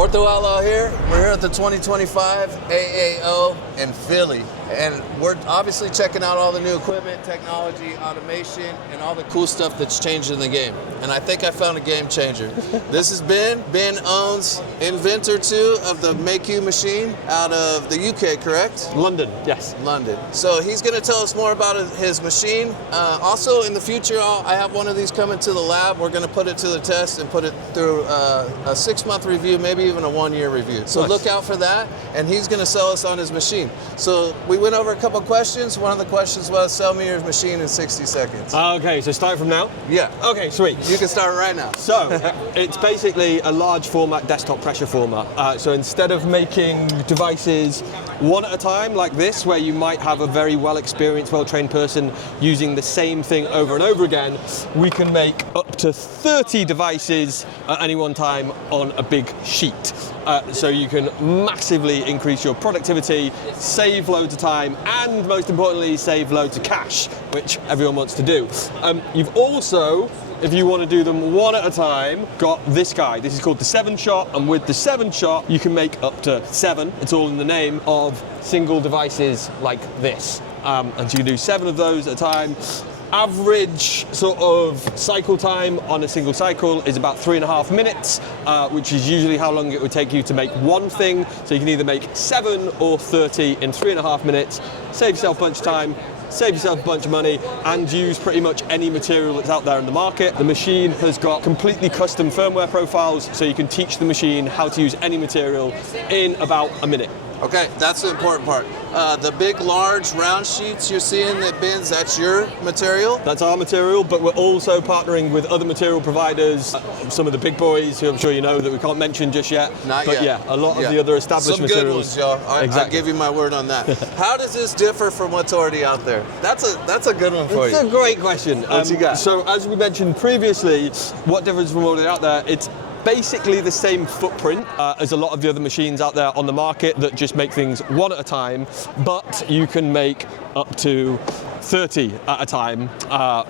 Ortho Outlaw here. We're here at the 2025 AAO in Philly. And we're obviously checking out all the new equipment, technology, automation, and all the cool stuff that's changed in the game. And I think I found a game changer. This is Ben. Ben owns, inventor too, of the Mayku machine out of the UK, correct? London, yes. London. So he's going to tell us more about his machine. Also, in the future, I have one of these coming to the lab. We're going to put it to the test and put it through a 6-month review, maybe even a 1-year review. So nice. Look out for that. And he's going to sell us on his machine. So we went over a couple questions. One of the questions was, sell me your machine in 60 seconds. Okay, so start from now? Yeah. Okay, sweet. You can start right now. So, it's basically a large format desktop pressure former. So instead of making devices one at a time like this, where you might have a very well-experienced, well-trained person using the same thing over and over again, we can make up to 30 devices at any one time on a big sheet. So you can massively increase your productivity, save loads of time, and most importantly, save loads of cash, which everyone wants to do. You've also, if you want to do them one at a time, got this guy. This is called the 7-shot, and with the 7-shot, you can make up to 7, it's all in the name, of single devices like this. And so you can do 7 of those at a time. Average sort of cycle time on a single cycle is about 3.5 minutes, which is usually how long it would take you to make one thing. So you can either make 7 or 30 in 3.5 minutes, save yourself a bunch of time, save yourself a bunch of money, and use pretty much any material that's out there in the market. The machine has got completely custom firmware profiles, so you can teach the machine how to use any material in about a minute. Okay, that's the important part. The big, large, round sheets you're seeing that bins, that's your material? That's our material, but we're also partnering with other material providers, some of the big boys who I'm sure you know that we can't mention just yet. Not but yet. Yeah, a lot of the other established some materials. Some good ones, y'all. Exactly. I'll give you my word on that. How does this differ from what's already out there? That's a good one for you. It's a great question. What you got? So as we mentioned previously, what differs from already out there? It's basically the same footprint as a lot of the other machines out there on the market that just make things one at a time, but you can make up to 30 at a time,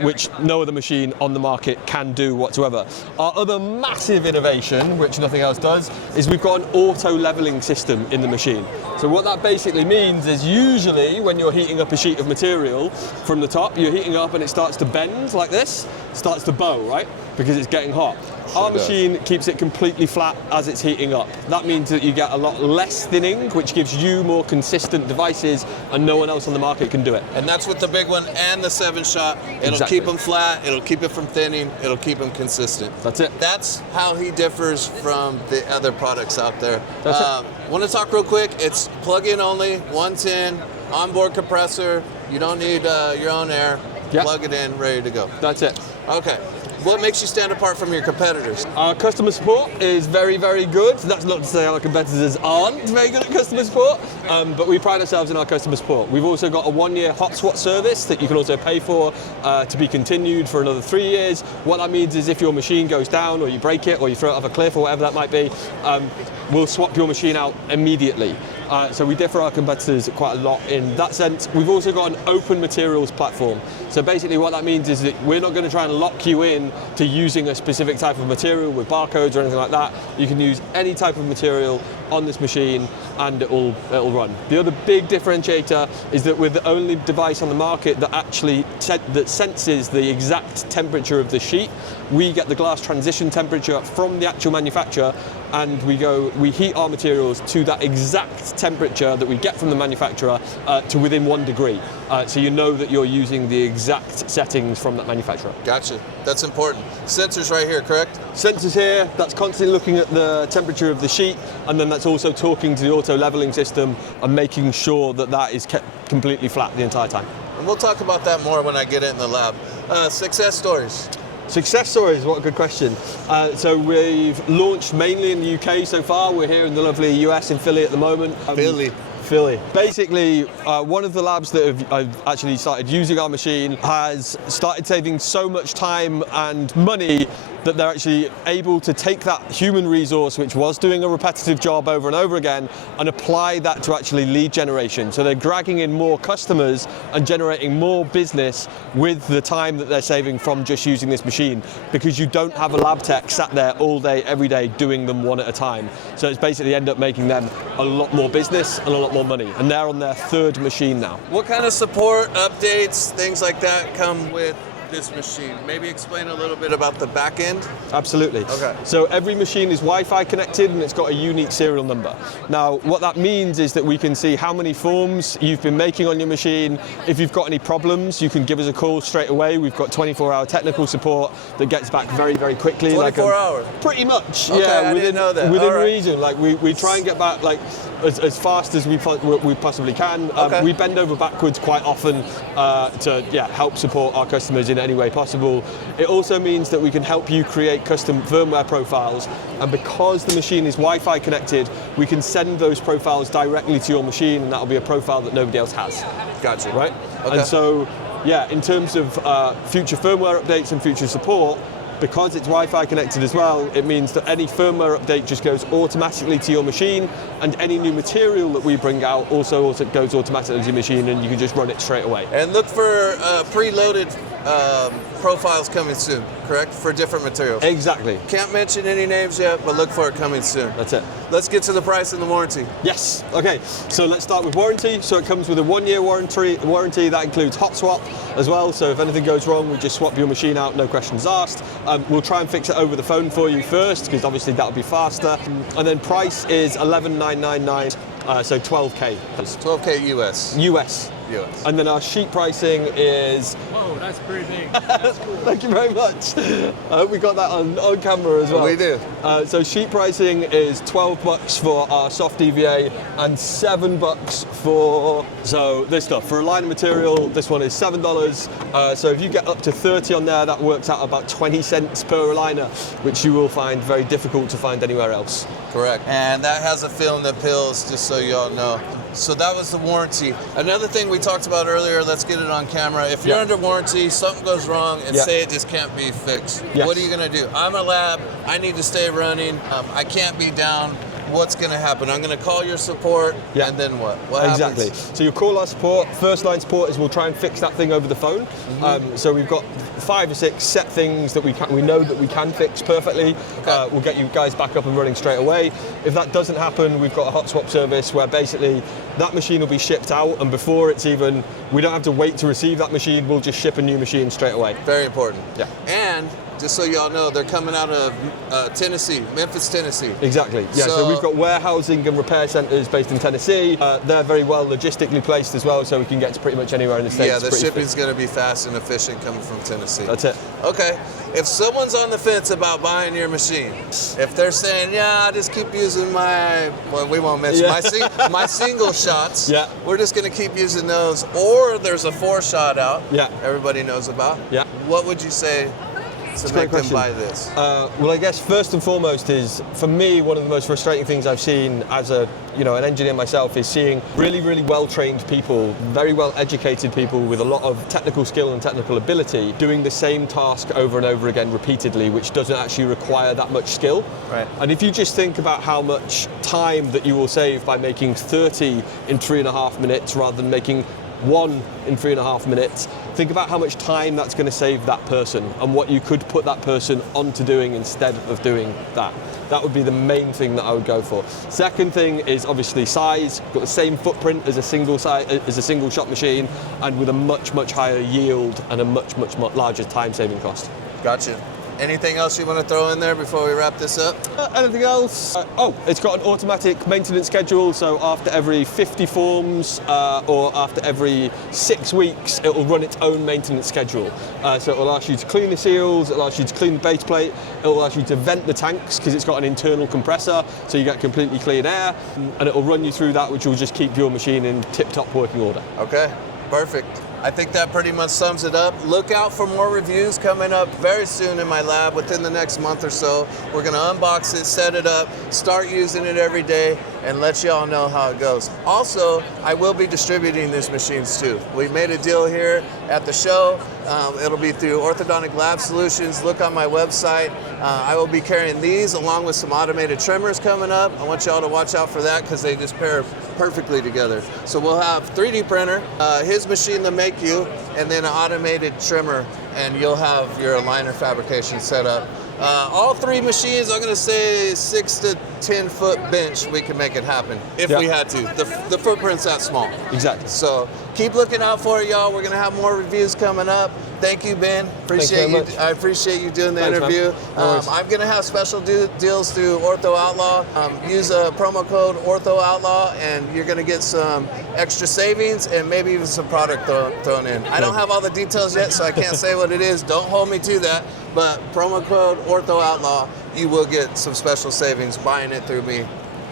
which no other machine on the market can do whatsoever. Our other massive innovation, which nothing else does, is we've got an auto leveling system in the machine. So what that basically means is usually when you're heating up a sheet of material from the top, you're heating up and it starts to bend like this, starts to bow, right? Because it's getting hot. Our machine keeps it completely flat as it's heating up. That means that you get a lot less thinning, which gives you more consistent devices, and no one else on the market can do it. And that's with the big one and the 7-shot. It'll keep them flat, it'll keep it from thinning, it'll keep them consistent. That's it. That's how he differs from the other products out there. That's it. Want to talk real quick? It's plug-in only, 110, onboard compressor. You don't need your own air. Yep. Plug it in, ready to go. That's it. Okay. What makes you stand apart from your competitors? Our customer support is very, very good. That's not to say our competitors aren't very good at customer support, but we pride ourselves in our customer support. We've also got a 1-year hot swap service that you can also pay for to be continued for another 3 years. What that means is if your machine goes down or you break it or you throw it off a cliff or whatever that might be, we'll swap your machine out immediately. So we differ our competitors quite a lot in that sense. We've also got an open materials platform. So basically what that means is that we're not going to try and lock you in to using a specific type of material with barcodes or anything like that. You can use any type of material on this machine and it'll run. The other big differentiator is that we're the only device on the market that actually that senses the exact temperature of the sheet. We get the glass transition temperature from the actual manufacturer, and we heat our materials to that exact temperature that we get from the manufacturer to within 1 degree. So you know that you're using the exact settings from that manufacturer. Gotcha. That's important. Sensors right here, correct? Sensors here, that's constantly looking at the temperature of the sheet, and then that's also talking to the auto leveling system and making sure that that is kept completely flat the entire time. And we'll talk about that more when I get it in the lab. Success stories. Success stories, what a good question. So we've launched mainly in the UK so far. We're here in the lovely US in Philly at the moment. Philly. Philly. Basically, one of the labs that have actually started using our machine has started saving so much time and money that they're actually able to take that human resource, which was doing a repetitive job over and over again, and apply that to actually lead generation. So they're dragging in more customers and generating more business with the time that they're saving from just using this machine, because you don't have a lab tech sat there all day, every day, doing them one at a time. So it's basically end up making them a lot more business and a lot more money. And they're on their third machine now. What kind of support, updates, things like that come with this machine? Maybe explain a little bit about the back end. Absolutely. Okay. So every machine is Wi-Fi connected and it's got a unique serial number. Now, what that means is that we can see how many forms you've been making on your machine. If you've got any problems, you can give us a call straight away. We've got 24-hour technical support that gets back very, very quickly. 24 hours? Pretty much. Okay, yeah, I didn't know that. Within reason. Like we try and get back like as fast as we possibly can. Okay. We bend over backwards quite often to help support our customers in any way possible. It also means that we can help you create custom firmware profiles, and because the machine is Wi-Fi connected, we can send those profiles directly to your machine, and that'll be a profile that nobody else has. Gotcha. Right? Okay. And so, in terms of future firmware updates and future support, because it's Wi-Fi connected as well, it means that any firmware update just goes automatically to your machine, and any new material that we bring out also goes automatically to your machine, and you can just run it straight away. And look for preloaded profiles coming soon, correct? For different materials. Exactly. Can't mention any names yet, but look for it coming soon. That's it. Let's get to the price and the warranty. Yes. Okay. So let's start with warranty. So it comes with a 1-year warranty. That includes hot swap as well. So if anything goes wrong, we just swap your machine out, no questions asked. We'll try and fix it over the phone for you first, because obviously that'll be faster. And then price is $11,999. So 12K. 12K US. US. US. And then our sheet pricing is... Whoa, that's pretty big. That's cool. Thank you very much. I hope we got that on camera as well. We do. So sheet pricing is $12 for our soft EVA and $7 for this stuff. For a liner material, this one is $7. So if you get up to 30 on there, that works out about 20 cents per liner, which you will find very difficult to find anywhere else. Correct. And that has a film that pills, just so you all know. So that was the warranty. Another thing we talked about earlier, let's get it on camera. If you're under warranty, something goes wrong, and say it just can't be fixed. Yes. What are you gonna do? I'm a lab, I need to stay running, I can't be down. What's gonna happen? I'm gonna call your support, and then what? What happens? Exactly. So you call our support. First line support is we'll try and fix that thing over the phone. So we've got 5 or 6 set things that we know that we can fix perfectly. Okay. We'll get you guys back up and running straight away. If that doesn't happen, we've got a hot swap service where basically that machine will be shipped out, and before it's even, we don't have to wait to receive that machine. We'll just ship a new machine straight away. Very important. Yeah. And just so y'all know, they're coming out of Tennessee, Memphis, Tennessee. Exactly. Yeah. So we've got warehousing and repair centers based in Tennessee. They're very well logistically placed as well, so we can get to pretty much anywhere in the States. Yeah, the shipping's going to be fast and efficient coming from Tennessee. That's it. Okay. If someone's on the fence about buying your machine, if they're saying, I just keep using we won't mention my single shots. Yeah. We're just going to keep using those. Or there's a 4-shot out. Yeah. Everybody knows about. Yeah. What would you say to make them buy this? Well, I guess first and foremost is, for me, one of the most frustrating things I've seen as an engineer myself is seeing really, really well-trained people, very well-educated people with a lot of technical skill and technical ability doing the same task over and over again repeatedly, which doesn't actually require that much skill. Right. And if you just think about how much time that you will save by making 30 in 3.5 minutes rather than making 1 in 3.5 minutes, think about how much time that's going to save that person and what you could put that person onto doing instead of doing that. That would be the main thing that I would go for. Second thing is obviously size. Got the same footprint as a single shot machine, and with a much, much higher yield and a much, much larger time saving cost. Gotcha. Anything else you want to throw in there before we wrap this up? Anything else? It's got an automatic maintenance schedule, so after every 50 forms or after every 6 weeks, it will run its own maintenance schedule. So it will ask you to clean the seals, it will ask you to clean the base plate, it will ask you to vent the tanks because it's got an internal compressor, so you get completely clean air, and it will run you through that, which will just keep your machine in tip-top working order. Okay, perfect. I think that pretty much sums it up. Look out for more reviews coming up very soon in my lab within the next month or so. We're gonna unbox it, set it up, start using it every day, and let y'all know how it goes. Also, I will be distributing these machines too. We made a deal here at the show. It'll be through Orthodontic Lab Solutions. Look on my website. I will be carrying these along with some automated trimmers coming up. I want y'all to watch out for that because they just pair perfectly together. So we'll have 3D printer, his machine, the Mayku, and then an automated trimmer, and you'll have your aligner fabrication set up. All three machines, I'm gonna say 6 to 10 foot bench, we can make it happen if we had to. The footprint's that small. Exactly. So keep looking out for it, y'all. We're gonna have more reviews coming up. Thank you, Ben. Appreciate you. I appreciate you doing the interview. I'm gonna have special deals through Ortho Outlaw. Use a promo code Ortho Outlaw, and you're gonna get some extra savings and maybe even some product thrown in. I don't have all the details yet, so I can't say what it is. Don't hold me to that. But promo code Ortho Outlaw, you will get some special savings buying it through me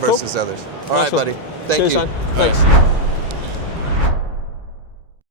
versus others. All right, buddy. Thank you. Thanks.